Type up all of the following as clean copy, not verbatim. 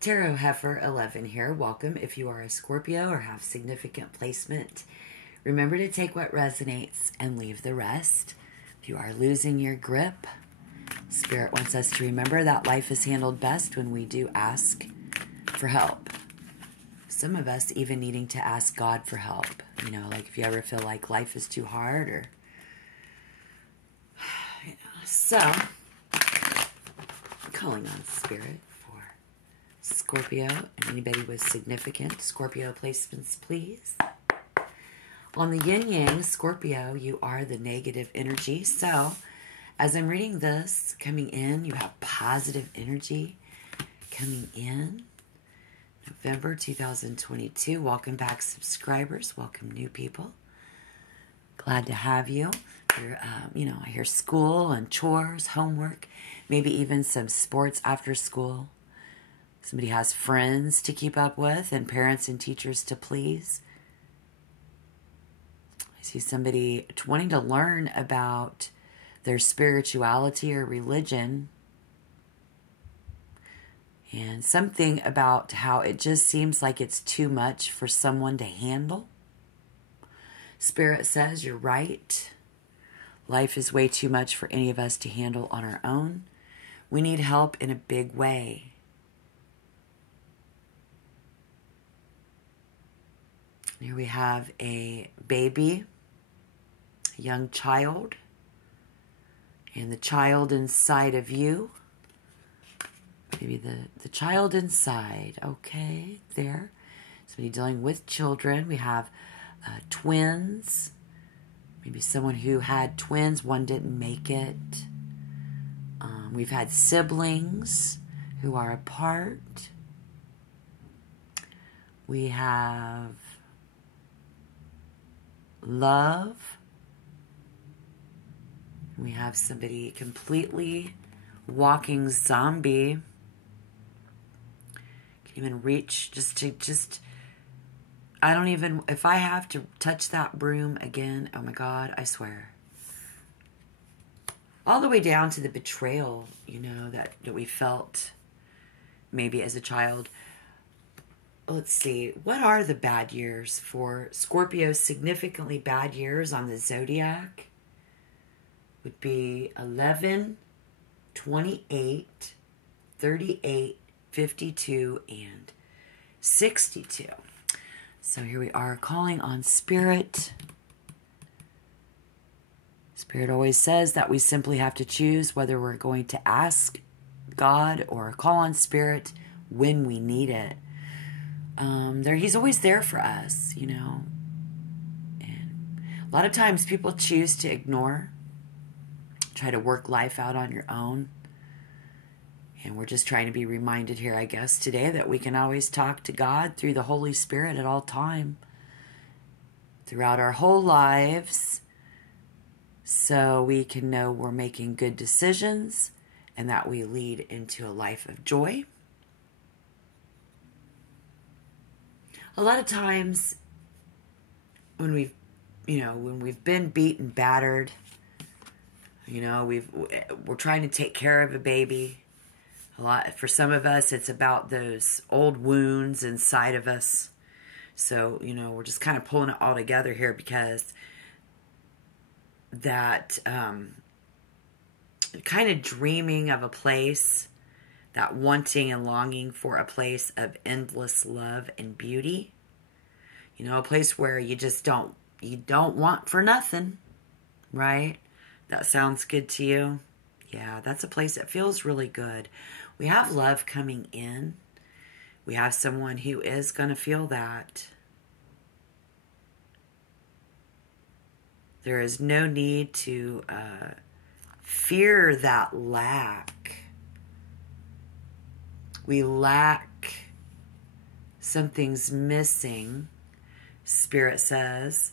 Tarot Heifer 11 here. Welcome if you are a Scorpio or have significant placement. Remember to take what resonates and leave the rest. If you are losing your grip, Spirit wants us to remember that life is handled best when we do ask for help. Some of us even needing to ask God for help. You know, like if you ever feel like life is too hard or... So, calling on Spirit for Scorpio and anybody with significant Scorpio placements, please. On the yin-yang, Scorpio, you are the negative energy. So, as I'm reading this, coming in, you have positive energy coming in. November 2022. Welcome back, subscribers. Welcome, new people. Glad to have you. I hear school and chores, homework, maybe even some sports after school. Somebody has friends to keep up with and parents and teachers to please. I see somebody wanting to learn about their spirituality or religion. And something about how it just seems like it's too much for someone to handle. Spirit says you're right. Life is way too much for any of us to handle on our own. We need help in a big way. Here we have a baby, a young child, and the child inside of you. Maybe the child inside. Okay, there. Somebody dealing with children. We have twins. Maybe someone who had twins, one didn't make it. We've had siblings who are apart. We have love. We have somebody completely walking zombie. Can't even reach I don't even, if I have to touch that broom again, oh my God, I swear. All the way down to the betrayal, that we felt maybe as a child. Let's see, what are the bad years for Scorpio? Significantly bad years on the zodiac would be 11, 28, 38, 52, and 62. So here we are calling on Spirit. Spirit always says that we simply have to choose whether we're going to ask God or call on Spirit when we need it. He's always there for us, And a lot of times people choose to ignore, try to work life out on your own. And we're just trying to be reminded here, I guess, today that we can always talk to God through the Holy Spirit at all time, throughout our whole lives, so we can know we're making good decisions and that we lead into a life of joy. A lot of times when we've been beat and battered, we're trying to take care of a baby. For some of us, it's about those old wounds inside of us. So, we're just kind of pulling it all together here because that kind of dreaming of a place, that wanting and longing for a place of endless love and beauty. A place where you don't want for nothing, right? That sounds good to you? Yeah, that's a place that feels really good. We have love coming in. We have someone who is going to feel that. There is no need to fear that lack. We lack. Something's missing, Spirit says.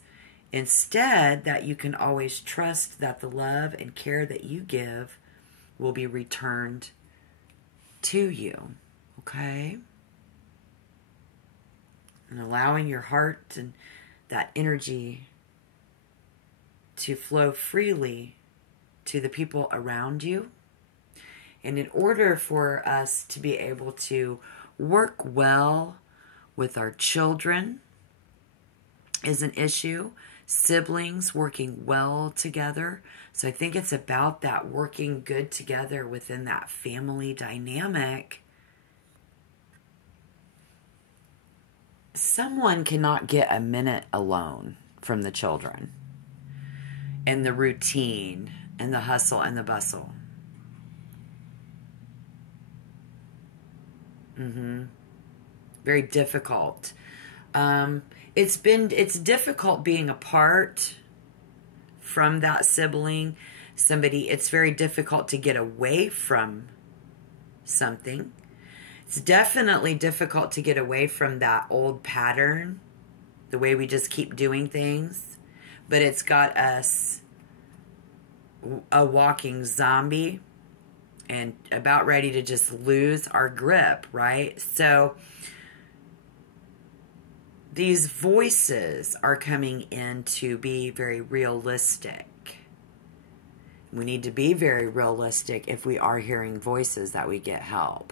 Instead, that you can always trust that the love and care that you give will be returned to you, okay? And allowing your heart and that energy to flow freely to the people around you. And in order for us to be able to Work well with our children is an issue. Siblings working well together. So I think it's about that working good together within that family dynamic. Someone cannot get a minute alone from the children and the routine and the hustle and the bustle. Very difficult. It's difficult being apart from that sibling. It's very difficult to get away from something. It's definitely difficult to get away from that old pattern, the way we just keep doing things. But it's got us a walking zombie and about ready to just lose our grip, right? So these voices are coming in to be very realistic. We need to be very realistic if we are hearing voices that we get help.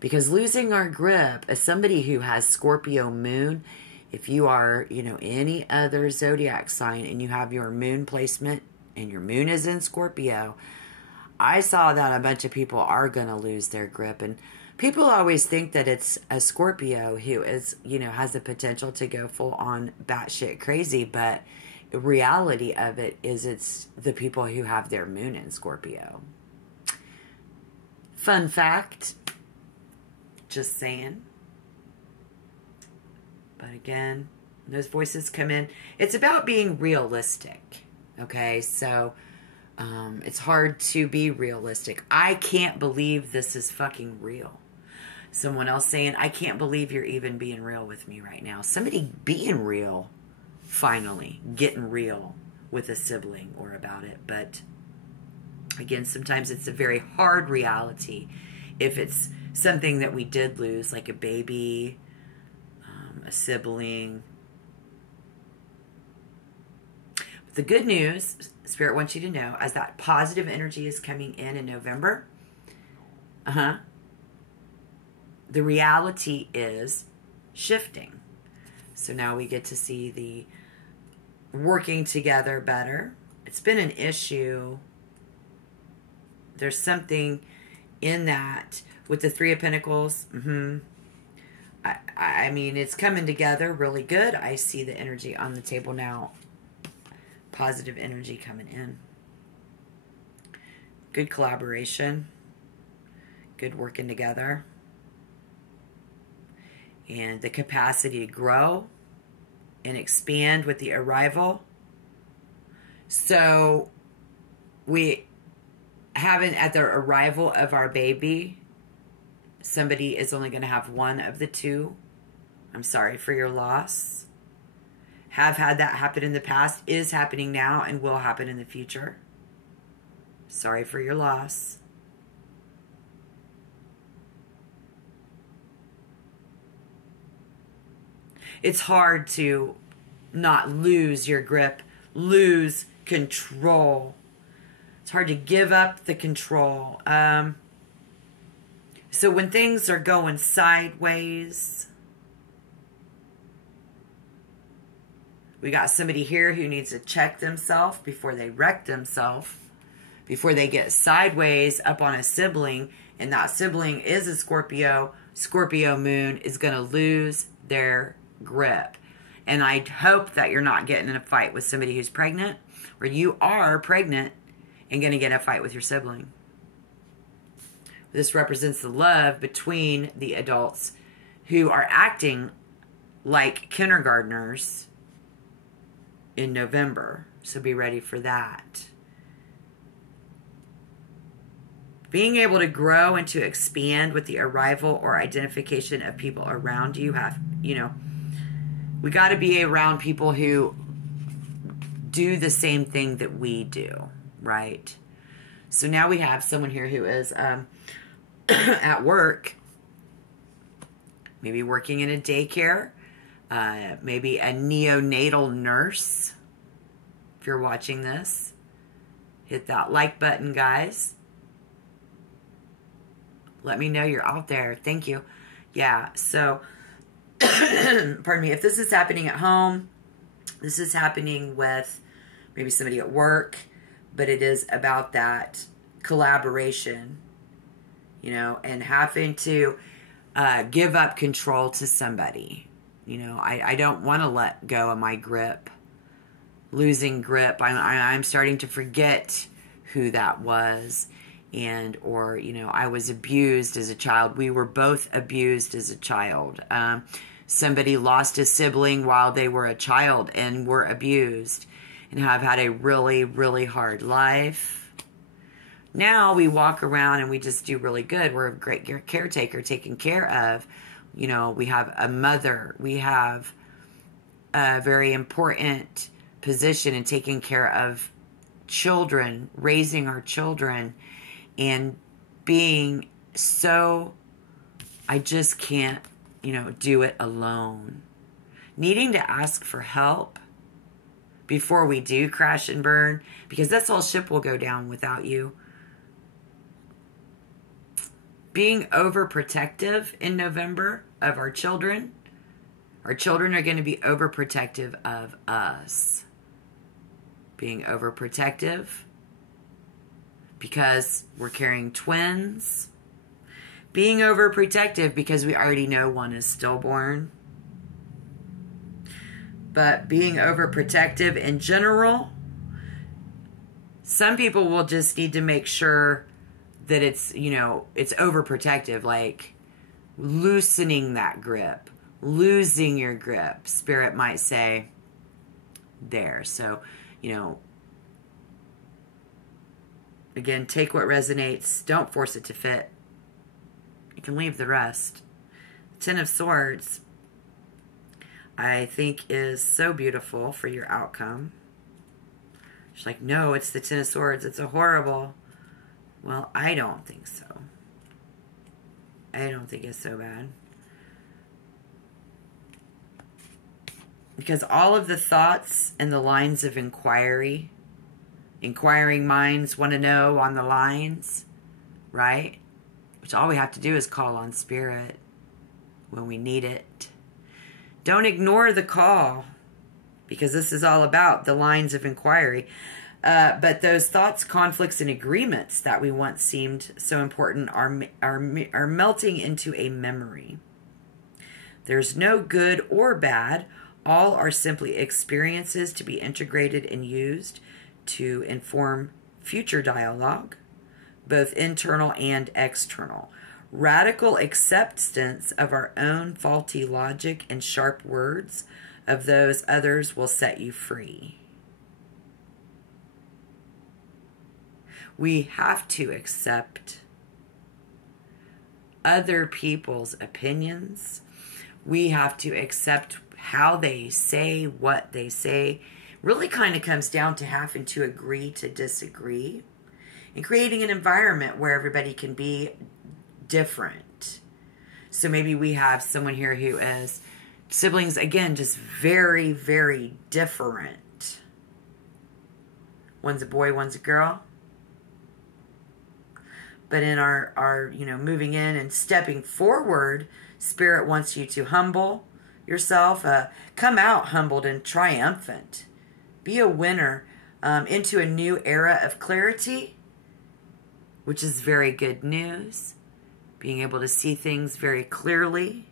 Because losing our grip, as somebody who has Scorpio moon, if you are, any other zodiac sign and you have your moon placement and your moon is in Scorpio, I saw that a bunch of people are going to lose their grip. And people always think that it's a Scorpio who is, has the potential to go full on batshit crazy. But the reality of it is it's the people who have their moon in Scorpio. Fun fact. Just saying. But again, those voices come in. It's about being realistic. Okay, so it's hard to be realistic. I can't believe this is fucking real. Someone else saying, I can't believe you're even being real with me right now. Somebody being real, finally, getting real with a sibling or about it. But again, sometimes it's a very hard reality. If it's something that we did lose, like a baby, a sibling. But the good news, Spirit wants you to know, as that positive energy is coming in November, the reality is shifting. So now we get to see the working together better. It's been an issue. There's something in that with the Three of Pentacles. I mean, it's coming together really good. I see the energy on the table now. Positive energy coming in. Good collaboration. Good working together. And the capacity to grow and expand with the arrival. So we haven't, at the arrival of our baby, somebody is only going to have one of the two. I'm sorry for your loss. Have had that happen in the past, is happening now, and will happen in the future. Sorry for your loss. It's hard to not lose your grip, lose control. It's hard to give up the control. So when things are going sideways, we got somebody here who needs to check themselves before they wreck themselves, before they get sideways up on a sibling, and that sibling is a Scorpio. Scorpio moon is going to lose their grip. And I hope that you're not getting in a fight with somebody who's pregnant, or you are pregnant and going to get in a fight with your sibling. This represents the love between the adults who are acting like kindergartners in November. So be ready for that. Being able to grow and to expand with the arrival or identification of people around you. We got to be around people who do the same thing that we do, right? So now we have someone here who is at work, maybe working in a daycare, maybe a neonatal nurse. If you're watching this, hit that like button, guys. Let me know you're out there. Thank you. Yeah, so, pardon me, if this is happening at home, this is happening with maybe somebody at work, but it is about that collaboration, you know, and having to give up control to somebody. You know, I don't want to let go of my grip. Losing grip. I'm starting to forget who that was. And, or, you know, I was abused as a child. We were both abused as a child. Somebody lost a sibling while they were a child and were abused and have had a really, really hard life. Now we walk around and we just do really good. We're a great caretaker, taken care of. You know, we have a mother. We have a very important position in taking care of children, raising our children, and being so, I just can't, you know, do it alone. Needing to ask for help before we do crash and burn, because this whole ship will go down without you. Being overprotective in November of our children. Our children are going to be overprotective of us. Being overprotective because we're carrying twins. Being overprotective because we already know one is stillborn. But being overprotective in general, some people will just need to make sure that it's, you know, it's overprotective, like loosening that grip, losing your grip. Spirit might say there. So, you know, again, take what resonates. Don't force it to fit. You can leave the rest. Ten of Swords, I think, is so beautiful for your outcome. She's like, no, it's the Ten of Swords. It's a horrible. Well, I don't think so. I don't think it's so bad. Because all of the thoughts and the lines of inquiry, inquiring minds want to know on the lines, right? Which all we have to do is call on Spirit when we need it. Don't ignore the call, because this is all about the lines of inquiry. But those thoughts, conflicts, and agreements that we once seemed so important are melting into a memory. There's no good or bad. All are simply experiences to be integrated and used to inform future dialogue, both internal and external. Radical acceptance of our own faulty logic and sharp words of those others will set you free. We have to accept other people's opinions. We have to accept how they say what they say. Really kind of comes down to having to agree to disagree and creating an environment where everybody can be different. So maybe we have someone here who is siblings, again, just very, very different. One's a boy, one's a girl. But in our you know, moving in and stepping forward, Spirit wants you to humble yourself, come out humbled and triumphant. Be a winner into a new era of clarity, which is very good news. Being able to see things very clearly.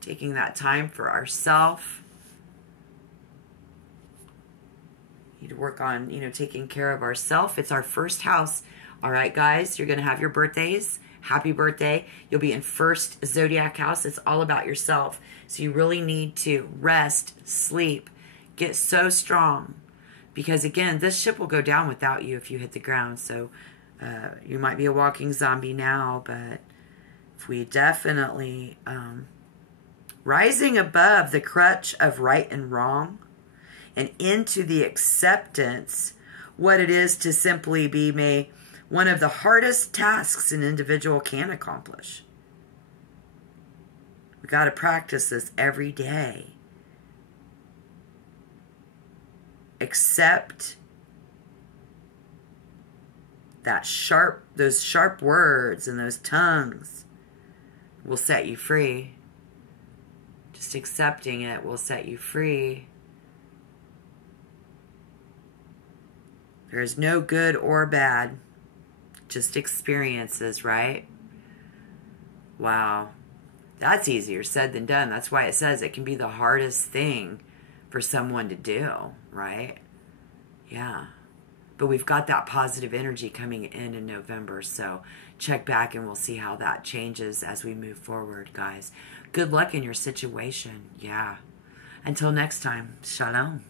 Taking that time for ourselves. Need to work on, you know, taking care of ourselves. It's our first house. All right, guys, you're going to have your birthdays. Happy birthday. You'll be in first zodiac house. It's all about yourself. So you really need to rest, sleep, get so strong. Because, again, this ship will go down without you if you hit the ground. So you might be a walking zombie now, but if we definitely rising above the crutch of right and wrong and into the acceptance, what it is to simply be one of the hardest tasks an individual can accomplish. We got to practice this every day. Accept that those sharp words and those tongues will set you free. Just accepting it will set you free. There's no good or bad, just experiences, right? Wow. That's easier said than done. That's why it says it can be the hardest thing for someone to do, right? Yeah. But we've got that positive energy coming in November, so check back and we'll see how that changes as we move forward, guys. Good luck in your situation. Yeah. Until next time, shalom.